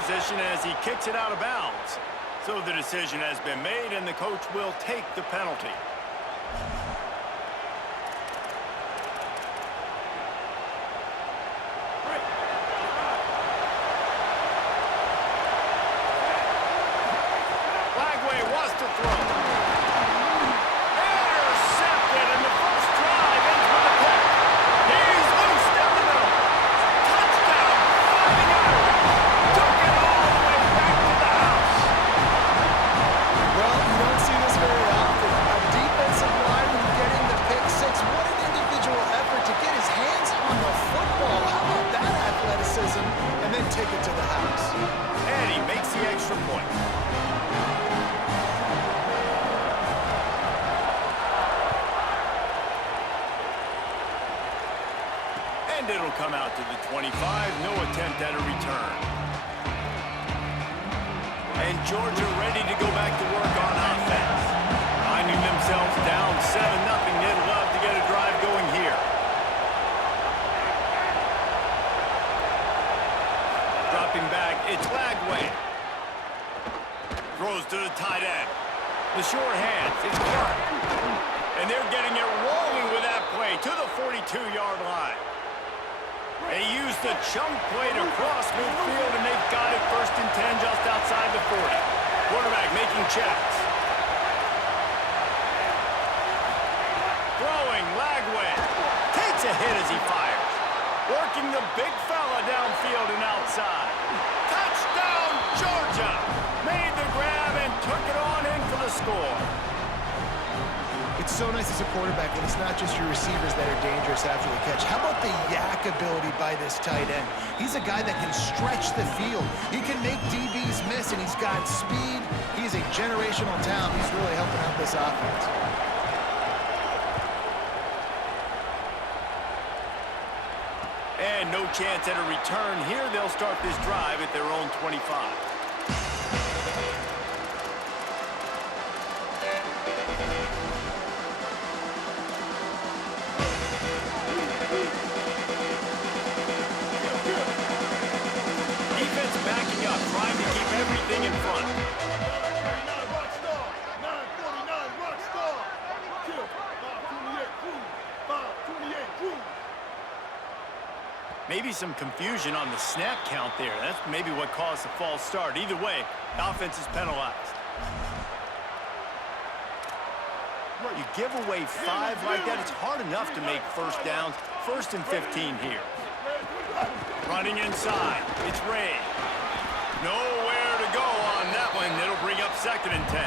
position as he kicks it out of bounds. So the decision has been made, and the coach will take the penalty. And it'll come out to the 25. No attempt at a return. And Georgia ready to go back to work on offense. Finding themselves down 7-0. They'd love to get a drive going here. Dropping back, it's Lagway. Throws to the tight end. The short hands, it's Clark. And they're getting it rolling with that play to the 42-yard line. They used the chunk play to cross midfield, and they've got it 1st and 10 just outside the 40. Quarterback making checks. Throwing, Lagway. Takes a hit as he fires. Working the big fella downfield and outside. Touchdown, Georgia! Made the grab and took it on in for the score. It's so nice as a quarterback when it's not just your receivers that are dangerous after the catch. How about the yak ability by this tight end? He's a guy that can stretch the field. He can make DBs miss, and he's got speed. He's a generational talent. He's really helping out this offense. And no chance at a return here. They'll start this drive at their own 25. In front. Maybe some confusion on the snap count there. That's maybe what caused the false start. Either way, offense is penalized. You give away 5 like that, it's hard enough to make first downs. 1st and 15 here. Running inside, it's Ray. Nowhere to go on that one. It'll bring up 2nd and 10.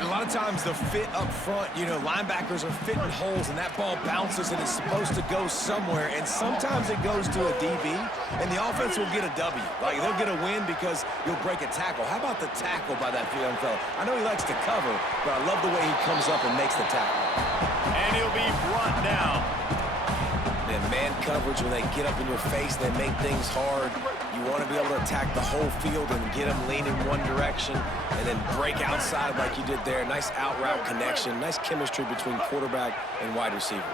And a lot of times the fit up front, you know, linebackers are fitting holes and that ball bounces and it's supposed to go somewhere. And sometimes it goes to a DB and the offense will get a W. Like they'll get a win because you'll break a tackle. How about the tackle by that young fella? I know he likes to cover, but I love the way he comes up and makes the tackle. And he'll be brought down. And man coverage, when they get up in your face, they make things hard. You want to be able to attack the whole field and get them leaning one direction and then break outside like you did there. Nice out route connection, nice chemistry between quarterback and wide receiver.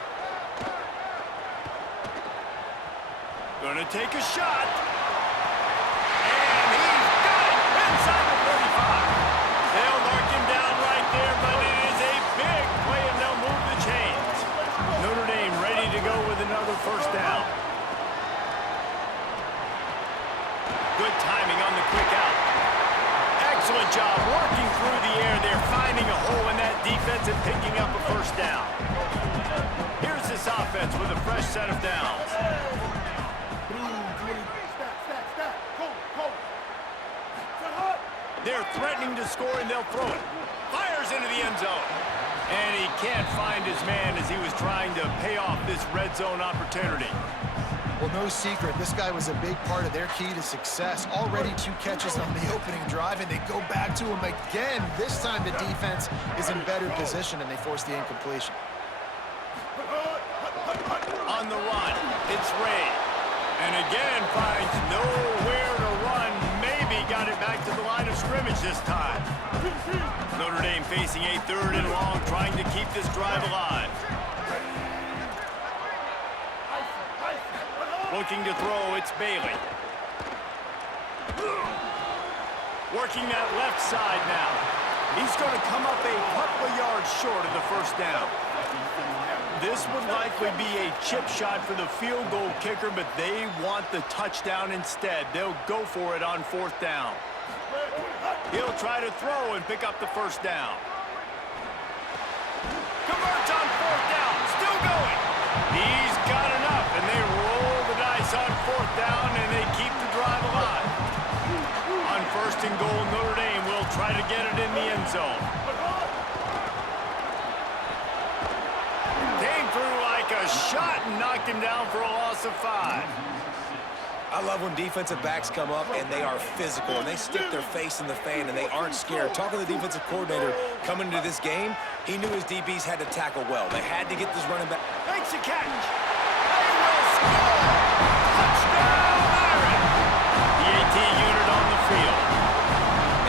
Gonna take a shot. And he's got it inside the 35. They'll mark him down right there, but it is a big play and they'll move the chains. Notre Dame ready to go with another 1st down. Good timing on the quick out. Excellent job working through the air there, finding a hole in that defense and picking up a 1st down. Here's this offense with a fresh set of downs. They're threatening to score and they'll throw it. Fires into the end zone. And he can't find his man as he was trying to pay off this red zone opportunity. Well, no secret, this guy was a big part of their key to success. Already 2 catches on the opening drive, and they go back to him again. This time the defense is in better position, and they force the incompletion. On the run, it's Ray. And again finds nowhere to run. Maybe got it back to the line of scrimmage this time. Notre Dame facing a 3rd and long, trying to keep this drive alive. Looking to throw, it's Bailey. Working that left side now. He's going to come up a couple of yards short of the first down. This would likely be a chip shot for the field goal kicker, but they want the touchdown instead. They'll go for it on fourth down. He'll try to throw and pick up the first down. Converts on fourth down. Still going. He's got enough, and they roll the dice on fourth down, and they keep the drive alive. On first and goal, Notre Dame will try to get it in the end zone. Came through like a shot and knocked him down for a loss of 5. I love when defensive backs come up and they are physical and they stick their face in the fan and they aren't scared. Talking to the defensive coordinator coming into this game, he knew his DBs had to tackle well. They had to get this running back. Makes a catch. They will score. Touchdown, Irish. The AT unit on the field.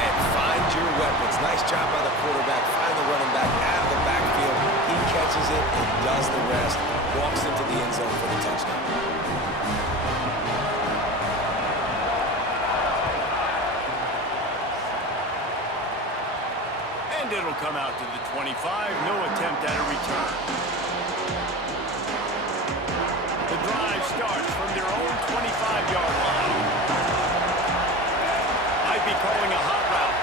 And find your weapons. Nice job by the quarterback. Find the running back out of the backfield. He catches it and does the rest. Walks into the end zone for the touchdown. It'll come out to the 25. No attempt at a return. The drive starts from their own 25-yard line. Might be calling a hot route.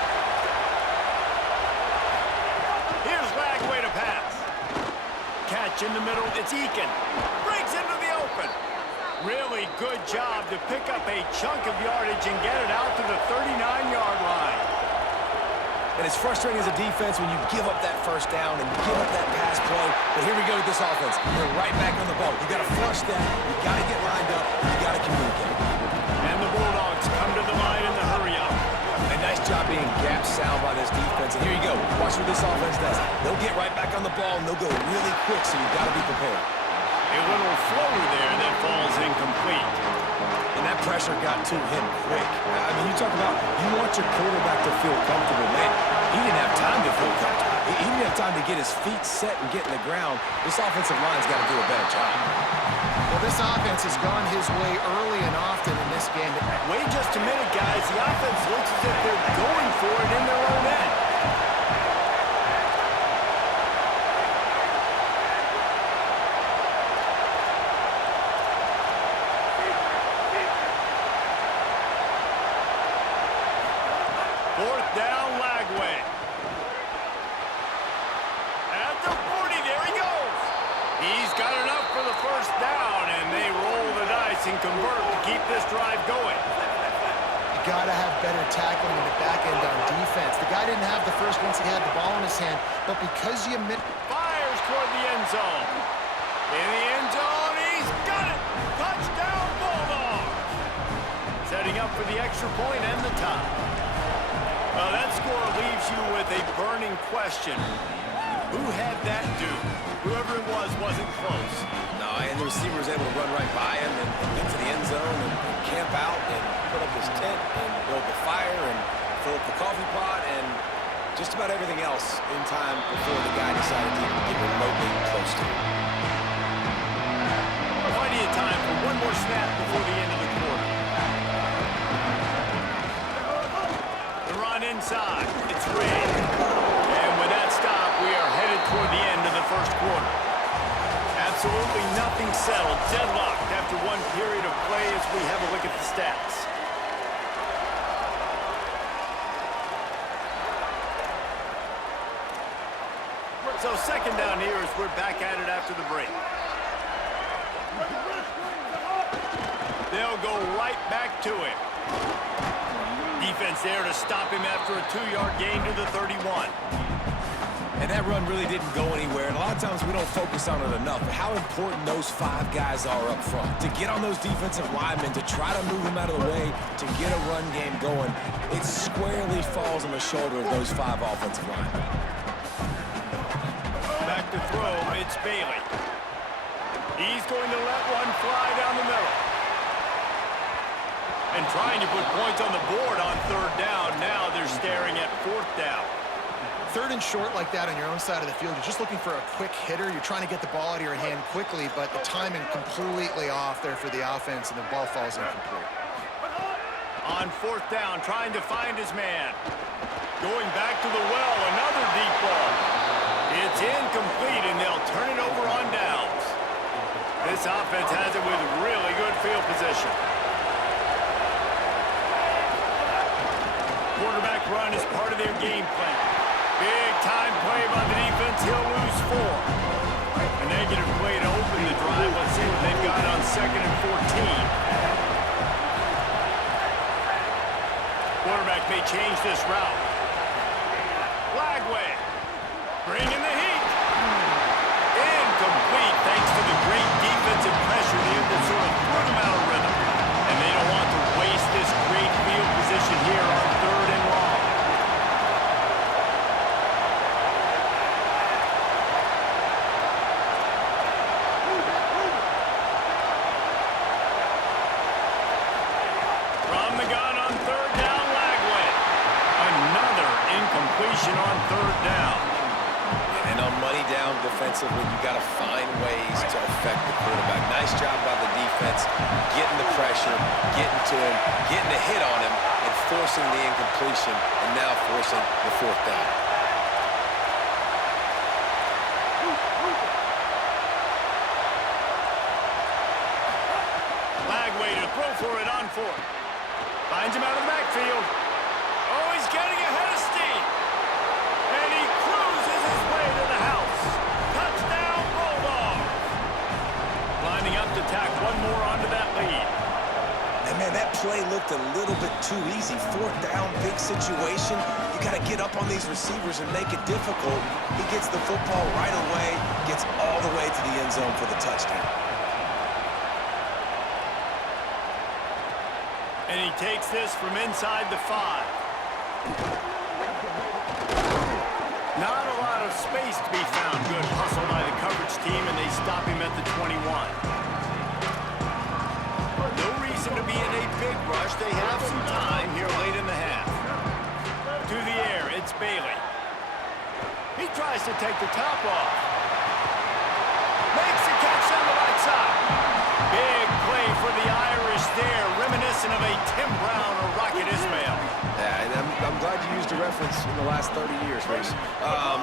Here's Lagway to pass. Catch in the middle. It's Eakin. Breaks into the open. Really good job to pick up a chunk of yardage and get it out to the 39-yard line. And it's frustrating as a defense when you give up that first down and give up that pass play. But here we go with this offense. They're right back on the ball. You got to flush that. You got to get lined up. You got to communicate. And the Bulldogs come to the line in the hurry up. A nice job being gap sound by this defense. And here you go. Watch what this offense does. They'll get right back on the ball and they'll go really quick, so you got to be prepared. A little floater there that falls incomplete. And that pressure got to him quick. I mean, you talk about you want your quarterback to feel comfortable. Man, he didn't have time to feel comfortable. He didn't have time to get his feet set and get in the ground. This offensive line's got to do a better job. Well, this offense has gone his way early and often in this game. Wait just a minute, guys. The offense looks as if they're going for it in their own end. Fourth down, Lagway. At the 40, there he goes. He's got enough for the first down, and they roll the dice and convert to keep this drive going. You got to have better tackling in the back end on defense. The guy didn't have the first once he had the ball in his hand, but because you fires toward the end zone. In the end zone, he's got it. Touchdown, Bulldogs. Setting up for the extra point and the tie. Well, that score leaves you with a burning question. Who had that do? Whoever it was wasn't close. No, and the receiver was able to run right by him and get to the end zone and camp out and put up his tent and build the fire and fill up the coffee pot and just about everything else in time before the guy decided to even get remotely close to him. Plenty of time for one more snap before the end of the quarter. The run inside. It's Reed. And with that stop, we are headed toward the end of the first quarter. Absolutely nothing settled. Deadlocked after one period of play as we have a look at the stats. So second down here as we're back at it after the break. They'll go right back to him. Defense there to stop him after a 2-yard gain to the 31. And that run really didn't go anywhere. And a lot of times we don't focus on it enough. But how important those 5 guys are up front. To get on those defensive linemen, to try to move them out of the way, to get a run game going, it squarely falls on the shoulder of those 5 offensive linemen. Back to throw, it's Bailey. He's going to let one fly down the middle. And trying to put points on the board on third down. Now they're staring at fourth down. Third and short like that on your own side of the field, you're just looking for a quick hitter. You're trying to get the ball out of your hand quickly, but the timing completely off there for the offense, and the ball falls incomplete. On fourth down, trying to find his man. Going back to the well, another deep ball. It's incomplete, and they'll turn it over on downs. This offense has it with really good field position. Quarterback run is part of their game plan. Big time play by the defense. He'll lose 4. A negative play to open the drive. Let's see what they've got on 2nd and 14. Quarterback may change this route. Lagway bringing the heat. Incomplete thanks to the great defensive pressure there that sort of put them out of rhythm. And they don't want to waste this great field position here on 3rd and long. From the gun on 3rd down, Lagway. Another incompletion on 3rd down. And on money down defensively, you got to find ways to affect the quarterback. Nice job by the defense, getting the pressure, getting to him, getting a hit on him, and forcing the incompletion, and now forcing the 4th down. Lagway to throw for it on 4th. Finds him out of the backfield. Oh, he's getting ahead of steam. And he cruises his way to the house. Touchdown, Bulldogs. Lining up to tack one more onto that lead. And, man, that play looked a little bit too easy. 4th down, big situation. You got to get up on these receivers and make it difficult. He gets the football right away, gets all the way to the end zone for the touchdown. And he takes this from inside the 5. Not a lot of space to be found. Good hustle by the coverage team, and they stop him at the 21. No reason to be in a big rush. They have some time here late in the half. To the air, it's Bailey. He tries to take the top off. Makes the catch on the right side. Big play for the Irish there, reminiscent of a Tim Brown or Rocket Ismail. Yeah, and I'm glad you used a reference in the last 30 years, Reese.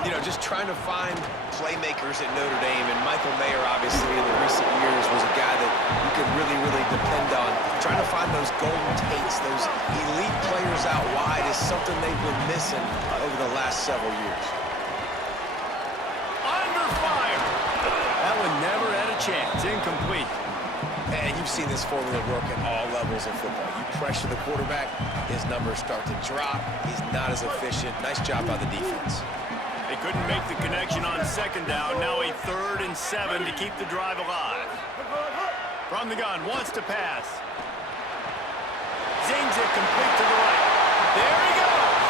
You know, just trying to find playmakers at Notre Dame, and Michael Mayer, obviously, in the recent years, was a guy that you could really, really depend on. Trying to find those golden takes, those elite players out wide is something they've been missing over the last several years. Under fire. That one never had a chance. Incomplete. And you've seen this formula work at all levels of football. You pressure the quarterback, his numbers start to drop. He's not as efficient. Nice job by the defense. They couldn't make the connection on 2nd down. Now a 3rd and 7 to keep the drive alive. From the gun, wants to pass. Zings it complete to the right. There he goes.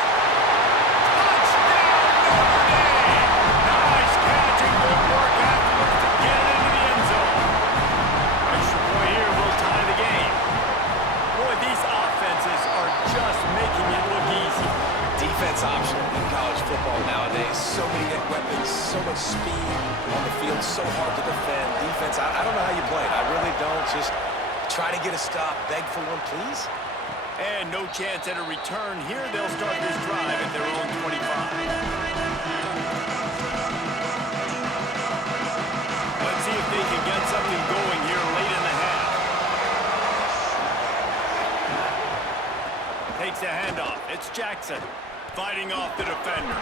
Touchdown, Notre Dame. Nice catch and good work afterwards to get it into the end zone. Extra point here will tie the game. Boy, these offenses are just making it look easy. Defense optional in college football nowadays. So many weapons, so much speed on the field, so hard to defend. Defense, I don't know how you play it. I really don't. Just try to get a stop, beg for one, please. And no chance at a return here. They'll start this drive at their own 25. Let's see if they can get something going here late in the half. Takes a handoff. It's Jackson fighting off the defender.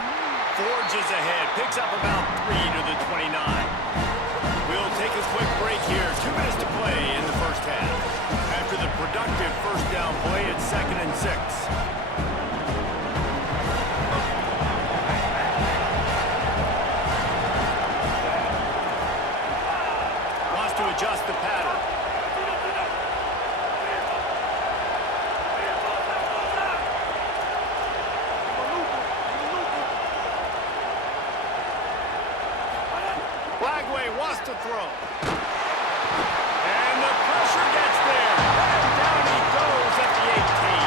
Forges ahead. Picks up about 3 to the 29. We'll take a quick break here. 2 minutes to play in the first half. After the productive first down play, it's 2nd and 6. Wants to adjust the pattern. Lagway wants to throw. And the pressure gets there. And down he goes at the 18.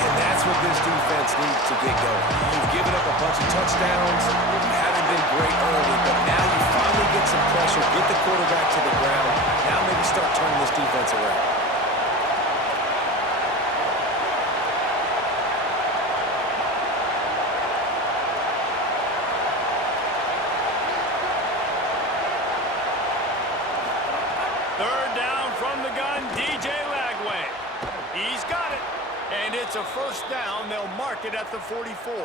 And that's what this defense needs to get going. You've given up a bunch of touchdowns. You haven't been great early, but now you finally get some pressure, get the quarterback to the ground. Now maybe start turning this defense around. Third down from the gun, DJ Lagway. He's got it. And it's a first down. They'll mark it at the 44.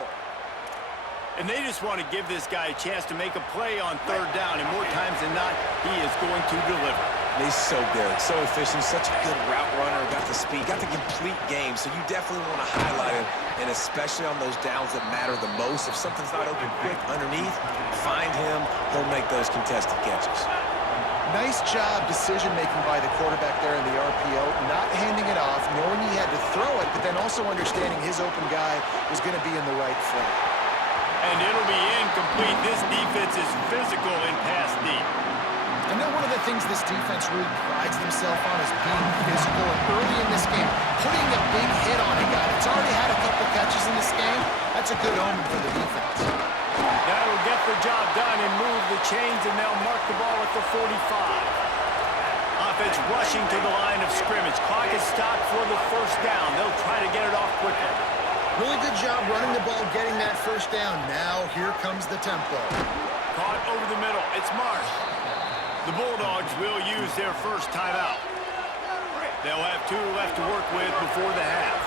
And they just want to give this guy a chance to make a play on third down. And more times than not, he is going to deliver. He's so good, so efficient, such a good route runner, got the speed, got the complete game, so you definitely want to highlight him, and especially on those downs that matter the most. If something's not open quick underneath, find him, he'll make those contested catches. Nice job decision-making by the quarterback there in the RPO, not handing it off, knowing he had to throw it, but then also understanding his open guy was going to be in the right front. And it'll be incomplete. This defense is physical in pass deep. I know one of the things this defense really prides themselves on is being physical, and early in this game, putting a big hit on a guy that's already had a couple catches in this game, that's a good omen for the defense. That'll get the job done and move the chains, and they'll mark the ball at the 45. Offense rushing to the line of scrimmage. Clock is stopped for the first down. They'll try to get it off quickly. Really good job running the ball, getting that first down. Now here comes the tempo. Caught over the middle. It's Marsh. The Bulldogs will use their first timeout. They'll have 2 left to work with before the half.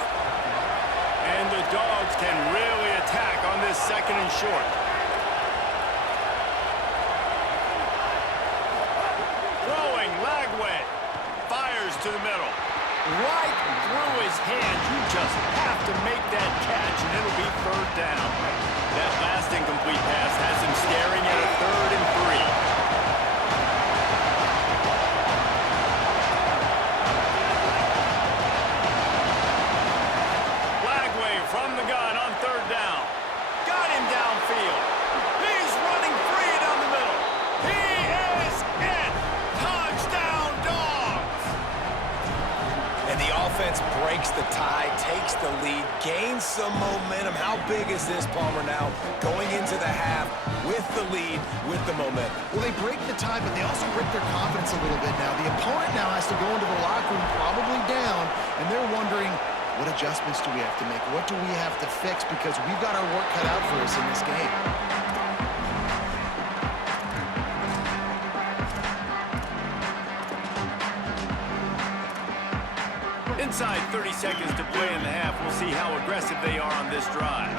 And the Dogs can really attack on this second and short. Throwing, Lagway. Fires to the middle. Right through his hands. You just have to make that catch, and it'll be third down. That last incomplete pass has him staring at a 3rd and 3. From the gun on third down. Got him downfield. He's running free down the middle. He is it. Touchdown, Dogs. And the offense breaks the tie, takes the lead, gains some momentum. How big is this, Palmer, now going into the half with the lead, with the momentum? Well, they break the tie, but they also break their confidence a little bit now. The opponent now has to go into the locker room probably down, and they're wondering, what adjustments do we have to make? What do we have to fix? Because we've got our work cut out for us in this game. Inside 30 seconds to play in the half. We'll see how aggressive they are on this drive.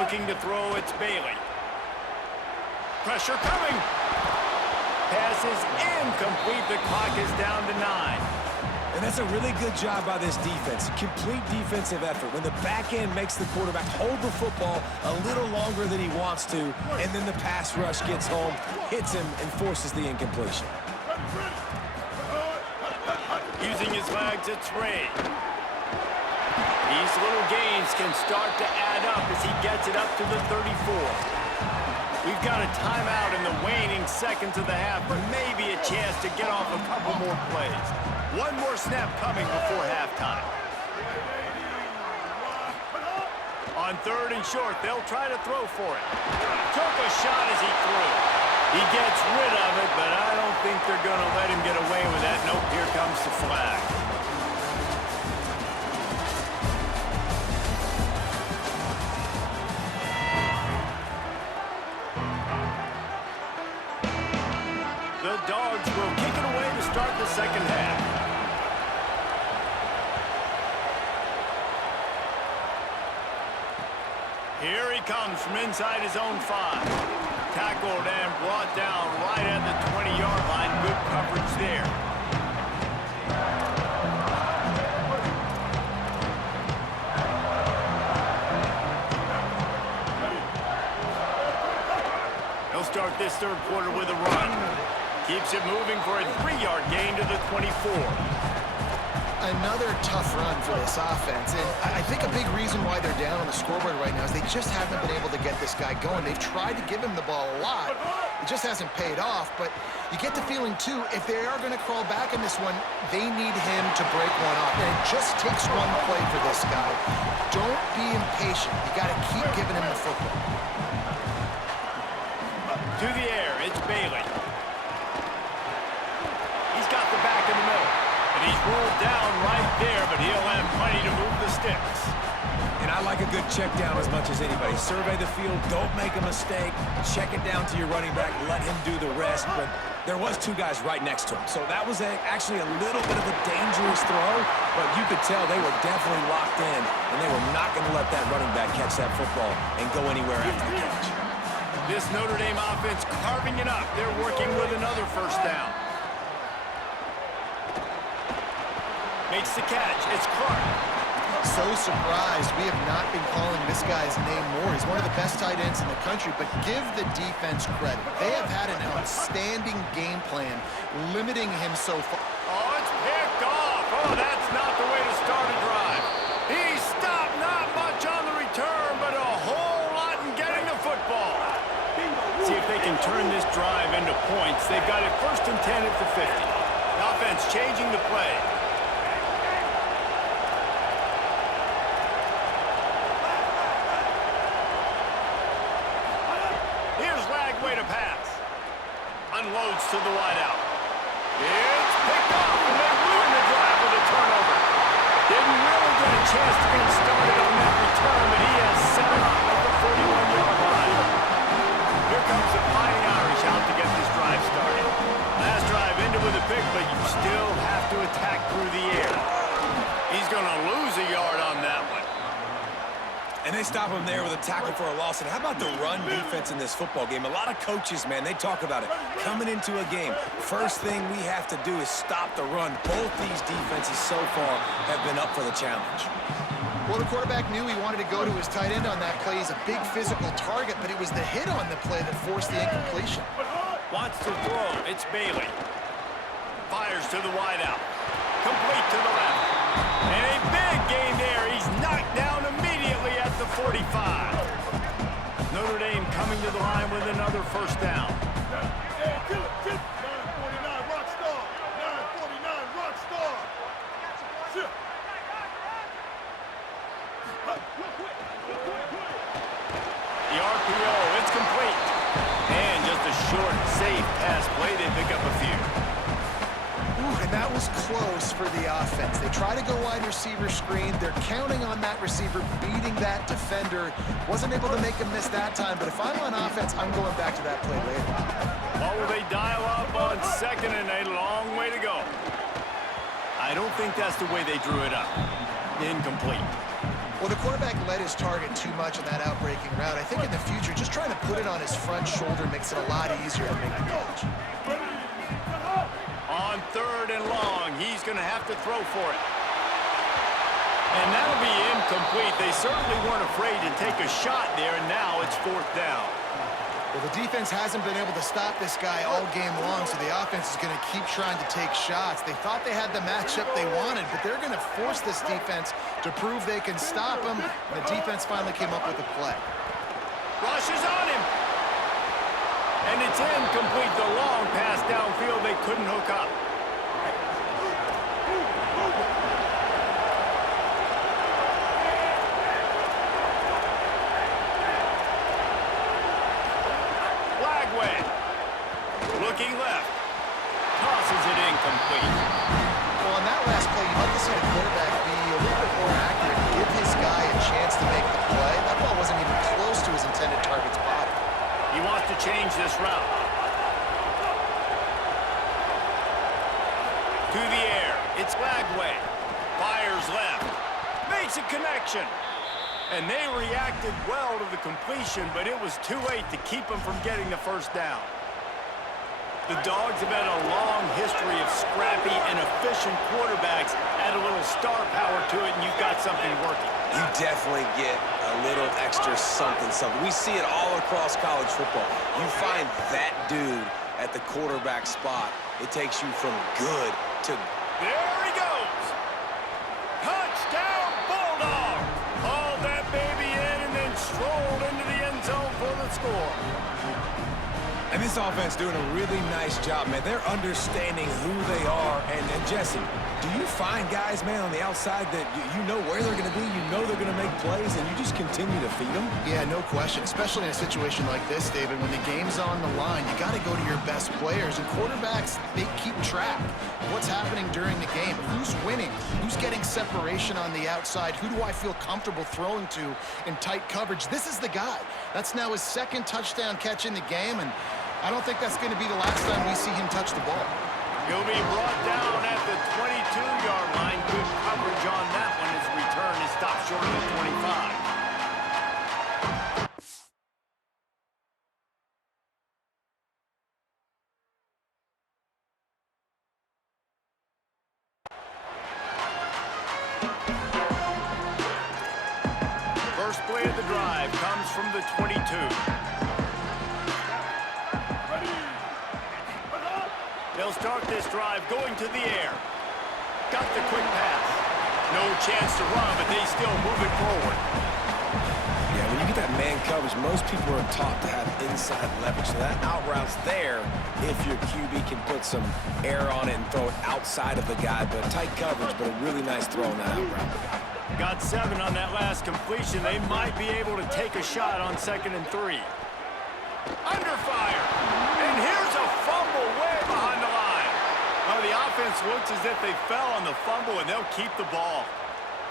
Looking to throw, it's Bailey. Pressure coming. Pass is incomplete. The clock is down to 9. And that's a really good job by this defense. Complete defensive effort. When the back end makes the quarterback hold the football a little longer than he wants to, and then the pass rush gets home, hits him, and forces the incompletion. Using his legs, it's Ray. These little gains can start to add up as he gets it up to the 34. We've got a timeout in the waning seconds of the half, but maybe a chance to get off a couple more plays. One more snap coming before halftime. On third and short, they'll try to throw for it. Took a shot as he threw. He gets rid of it, but I don't think they're going to let him get away with that. Nope, here comes the flag. The Dogs will kick it away to start the second half. Here he comes from inside his own 5. Tackled and brought down right at the 20-yard line. Good coverage there. He'll start this third quarter with a run. Keeps it moving for a 3-yard gain to the 24. Another tough run for this offense, and I think a big reason why they're down on the scoreboard right now is they just haven't been able to get this guy going. They've tried to give him the ball a lot. It just hasn't paid off, but you get the feeling, too, if they are going to crawl back in this one, they need him to break one off. And it just takes one play for this guy. Don't be impatient. You got to keep giving him the football. To the air, it's Bailey. He's got the back in the middle. And he's ruled down right there, but he'll have plenty to move the sticks. And I like a good check down as much as anybody. Survey the field, don't make a mistake, check it down to your running back, let him do the rest. But there was two guys right next to him, so that was actually a little bit of a dangerous throw, but you could tell they were definitely locked in, and they were not going to let that running back catch that football and go anywhere after the catch. This Notre Dame offense carving it up. They're working with another first down. Makes the catch. It's Clark. So surprised we have not been calling this guy's name more. He's one of the best tight ends in the country, but give the defense credit. They have had an outstanding game plan, limiting him so far. Oh, it's picked off. Oh, that's not the way to start a drive. He stopped, not much on the return, but a whole lot in getting the football. See if they can turn this drive into points. They've got it 1st and 10 at the 50. The offense changing the play. Way to pass. Unloads to the wideout. It's picked off, and they ruin the drive with a turnover. Didn't really get a chance to get started on that return, but he has set it up at the 41-yard line. Here comes the Fighting Irish out to get this drive started. Last drive ended with a pick, but you still have to attack through the air. He's going to lose a yard on that one. And they stop him there with a tackle for a loss. And how about the run defense in this football game? A lot of coaches, man, they talk about it. Coming into a game, first thing we have to do is stop the run. Both these defenses so far have been up for the challenge. Well, the quarterback knew he wanted to go to his tight end on that play. He's a big physical target, but it was the hit on the play that forced the incompletion. Wants to throw. It's Bailey. Fires to the wideout. Complete to the left. And a big gain there. He's knocked down immediately at the 45. Notre Dame coming to the line with another first down. 949 Rockstar. 949 Rockstar. The RPO, it's complete. And just a short, safe pass play. They pick up a few. And that was close for the offense. They try to go wide receiver screen. They're counting on that receiver beating that defender. Wasn't able to make him miss that time, but if I'm on offense, I'm going back to that play later. Well, will they dial up on second and a long way to go? I don't think that's the way they drew it up. Incomplete. Well, the quarterback led his target too much on that outbreaking route. I think in the future, just trying to put it on his front shoulder makes it a lot easier to make the catch. On 3rd and long, he's going to have to throw for it. And that'll be incomplete. They certainly weren't afraid to take a shot there, and now it's 4th down. Well, the defense hasn't been able to stop this guy all game long, so the offense is going to keep trying to take shots. They thought they had the matchup they wanted, but they're going to force this defense to prove they can stop him. And the defense finally came up with a play. Rushes on him. And it's incomplete. The long pass downfield, they couldn't hook up. Flagway. Looking left. Tosses it incomplete. Well, on that last play, you'd like to see the quarterback be a little bit more accurate, give his guy a chance to make the play. That ball wasn't even close to his intended target's body. He wants to change this route. To the air. It's Flagway. Fires left. Makes a connection. And they reacted well to the completion, but it was too late to keep them from getting the first down. The Dogs have had a long history of scrappy and efficient quarterbacks. Add a little star power to it, and you've got something working. You definitely get a little extra something. We see it all across college football. You find that dude at the quarterback spot, it takes you from good to... There he goes! Touchdown, Bulldogs! Hauled that baby in and then strolled into the end zone for the score. And this offense doing a really nice job, man. They're understanding who they are. And Jesse, Do you find guys, man, on the outside that you know where they're going to be, you know they're going to make plays, and you just continue to feed them? Yeah, no question, especially in a situation like this, David. When the game's on the line, you got to go to your best players, and quarterbacks, they keep track of what's happening during the game. Who's winning? Who's getting separation on the outside? Who do I feel comfortable throwing to in tight coverage? This is the guy. That's now his second touchdown catch in the game, and I don't think that's going to be the last time we see him touch the ball. He'll be brought down at the 22-yard line. Good coverage on that one. His return is stopped short of the 25. First play of the drive comes from the 22. They'll start this drive going to the air. Got the quick pass. No chance to run, but they still move it forward. Yeah, when you get that man coverage, most people are taught to have inside leverage. So that out route's there if your QB can put some air on it and throw it outside of the guy. But tight coverage, but a really nice throw on that out route. Got 7 on that last completion. They might be able to take a shot on 2nd and 3. Under fire. And here's a fumble way behind the line. Well, the offense looks as if they fell on the fumble, and they'll keep the ball.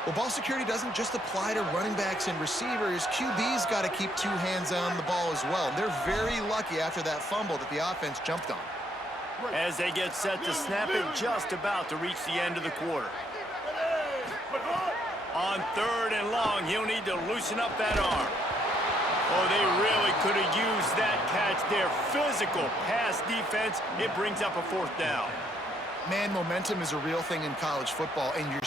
Well, ball security doesn't just apply to running backs and receivers. QB's got to keep 2 hands on the ball as well. They're very lucky after that fumble that the offense jumped on. As they get set to snap it, just about to reach the end of the quarter. On 3rd and long, he'll need to loosen up that arm. Oh, they really could have used that catch there. Physical pass defense. It brings up a 4th down. Man, momentum is a real thing in college football, and you're